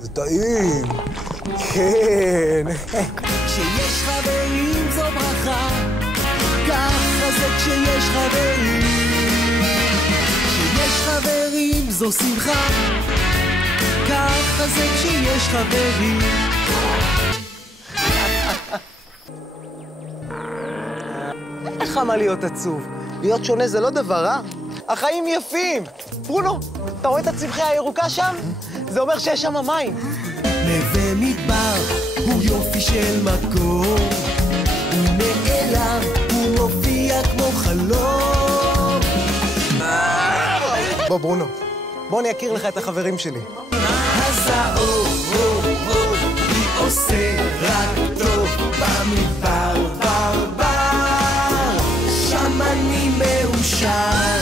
זה טעים. כן. כשיש חברים זו ברכה, ככה זה כשיש חברים. כשיש חברים זו שמחה, ככה זה כשיש חברים. איך אמר להיות עצוב? להיות שונה זה לא דבר רע. החיים יפים. ברונו, אתה רואה את הצמחייה הירוקה שם? זה אומר שיש שם מים. נווה מדבר הוא יופי של מקום, הוא נעלם, הוא מופיע כמו חלום. בוא, ברונו, בוא אני אכיר לך את החברים שלי. הזאור, לי עושה רק טוב, במדבר, שם אני מאושר.